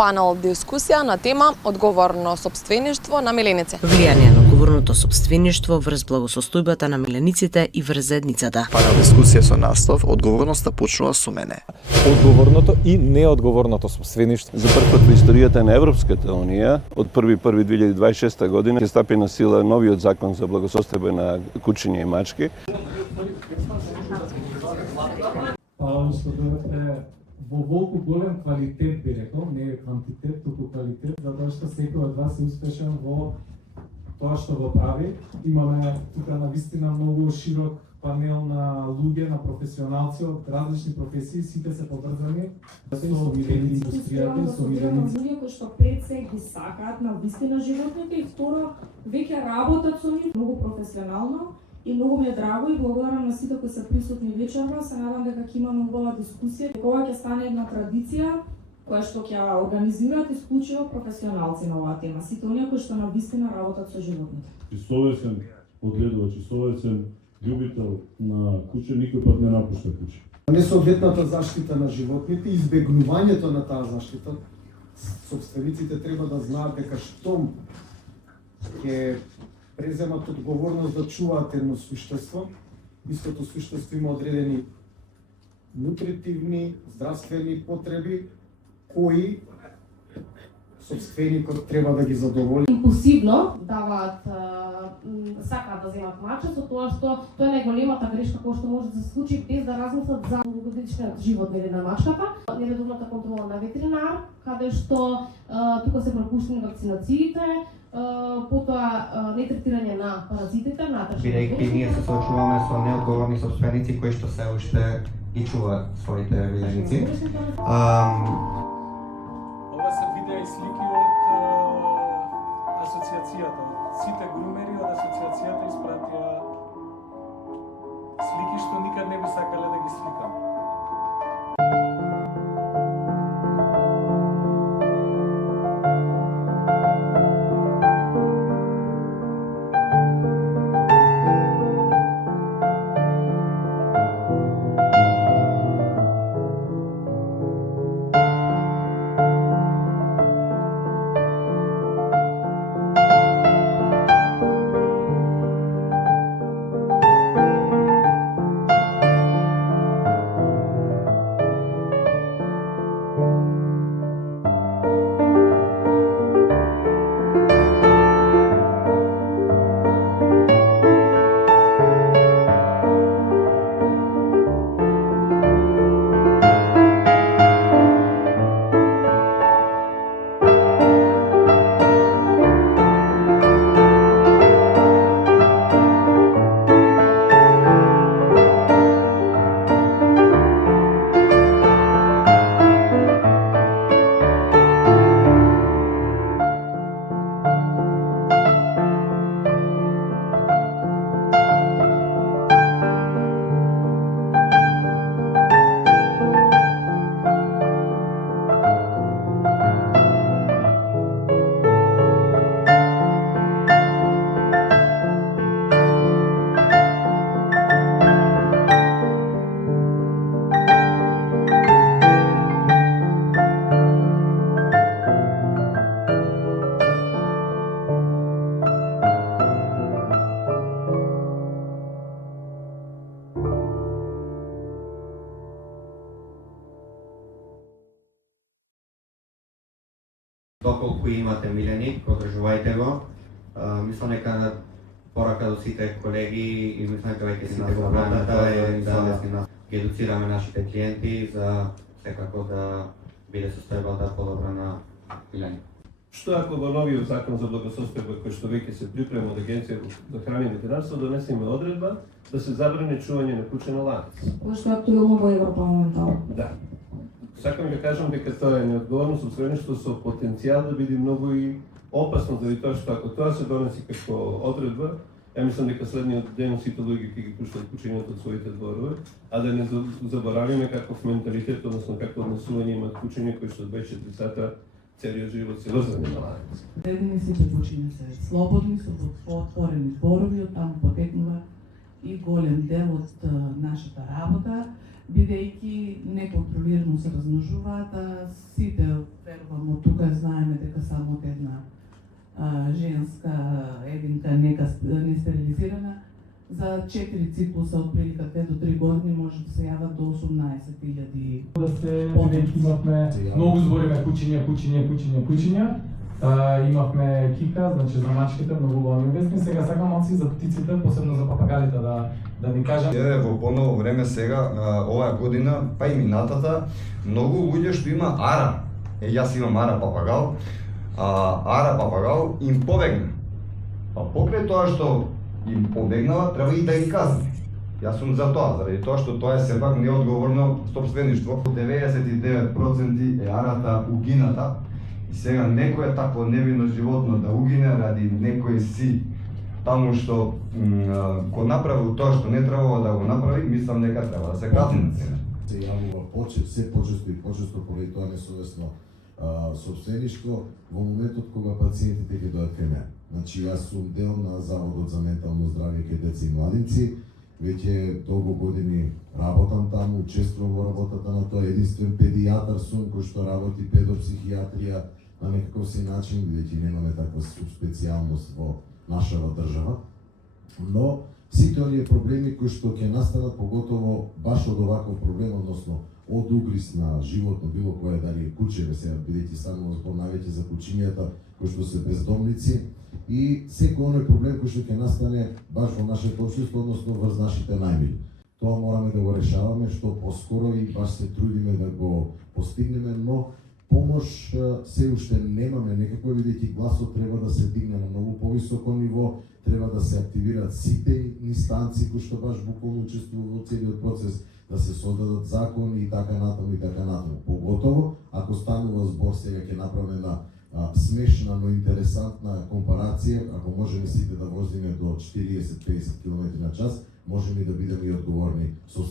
панел дискусија на тема одговорно сопствеништво на миленици. Влијание на одговорното сопствеништво врз благосостојбата на милениците и врз заедницата. Панел дискусија со наслов Одговорноста почнува со мене. Одговорното и неодговорното сопствеништво. За прв пат во историјата на Европската унија, од 1.1.2026 година ќе стапи на сила новиот закон за благосостојба на кучиња и мачки. Павло, што дојдовте во волку голем квалитет, би рекол, не квантитет, туку квалитет, затоа што секој од вас е успешен во тоа што го прави. Имаме тука навистина многу широк панел на луѓе, на професионалци од различни професии, сите се поврзани со индустријата, со миленици. Луѓе кои што пред се ги сакаат навистина животните и второ веќе работат со нив многу професионално. И многу ми е драго и благодарам на сите кои се присутни вечерва. Се надам дека ќе имаме убава дискусија. Кога ќе стане една традиција која што ќе организираат исклучиво професионалци на оваа тема. Сите оние кои што навистина работат со животните. Чистовесен одгледувач, чистовесен љубител на куќе, никој пат не напушта куќе. Несоодветната заштита на животните, избегнувањето на таа заштита, сопствениците треба да знаат дека штом ќе преземат одговорност да чуваат едно суштество. Истото суштество има одредени нутритивни, здравствени потреби кои сопственикот треба да ги задоволи. Импулсивно даваат, сакаат да земат маче, со тоа што тоа е најголемата грешка која што може да се случи без да размислат за многогодишниот живот на мачката. Нередовната контрола на ветеринар, каде што тука се пропуштени вакцинациите, потоа нетретирање на паразитите, бидејќи ние се соочуваме со неодговорни сопственици кои што се уште ги чуваат своите миленици. Ова се видеа и слики од асоциацијата. Сите грумери од асоциацијата испратија слики што никад не би сакале да ги сликам. Доколку имате миленик, подржувајте го. Мислам дека порака до сите колеги и мислам дека веќе сите го знаат да ги едуцираме нашите клиенти за секако да биде состојбата подобра на миленик. Што ако во новиот закон за благосостојба кој што веќе се припрема од Агенција за храна и ветеринарство донесеме одредба да се забрани чување на куче на ланец? Кој што е актуелно во Европа моментално. Да. Сакам да кажам дека тоа е неодговорно сопствеништво со потенцијал да биде многу и опасно, заради тоа што ако тоа се донеси како одредба, ја мислам дека следниот ден сите луѓе ќе ги пуштат кучињата од своите дворове, а да не заборавиме каков менталитет, односно какво однесување имаат кучиња кои што 24 сата целиот живот се врзани на ланец. Сите кучиња се слободни, со отворени зборови, од таму потекнува и голем дел од нашата работа, бидејќи неконтролирано се размножуваат, сите, верувам, од тука знаеме дека само од една женска единка не стерилизирана, за 4 циклуса од прилика 2 до 3 години може да се јават до 18.000. Да се веќе имавме многу збориме кучиња. Имавме кика, значи за мачките, многу го објасни. Сега сакам малци за птиците, посебно за папагалите да ни кажам. Во поново време сега, оваа година, па и минатата, многу луѓе што има ара. Јас имам ара папагал, ара папагал им побегна. Па покрај тоа што им побегнала, треба и да ги казни. Јас сум за тоа, заради тоа што тоа е сепак неодговорно сопствеништво. 99% е арата угината. И сега некој такво невино животно да угине ради некој си таму што го направил тоа што не требало да го направи, мислам дека треба да се казни. Се јавува се почесто и почесто поради тоа несовесно сопствеништво во моментот кога пациентите ќе дојдат кај мене. Значи јас сум дел на Заводот за ментално здравје кај деца и младинци. Веќе долго години работам таму, учествувам во работата на тоа, единствен педијатар сум кој што работи педопсихијатрија на некаков си начин, бидејќи немаме таква специјалност во нашава држава. Но сите оние проблеми кои што ќе настанат, поготово баш од оваков проблем, односно од угриз на животно, било кое, дали е куче, сега бидејќи станува збор највеќе за кучињата кои што се бездомници, и секој оној проблем кој што ќе настане баш во нашето општество, односно врз нашите најмили. Тоа мораме да го решаваме што поскоро и баш се трудиме да го постигнеме, но помош се уште немаме некако, бидејќи гласот треба да се дигне на многу повисоко ниво, треба да се активираат сите инстанции кои што баш буквално учествуваат во целиот процес, да се создадат закони и така натаму и така натаму. Поготово ако станува збор, сега ќе направиме една смешна, но интересантна компарација, ако можеме сите да возиме до 40-50 км на час, можеме да бидеме и одговорни со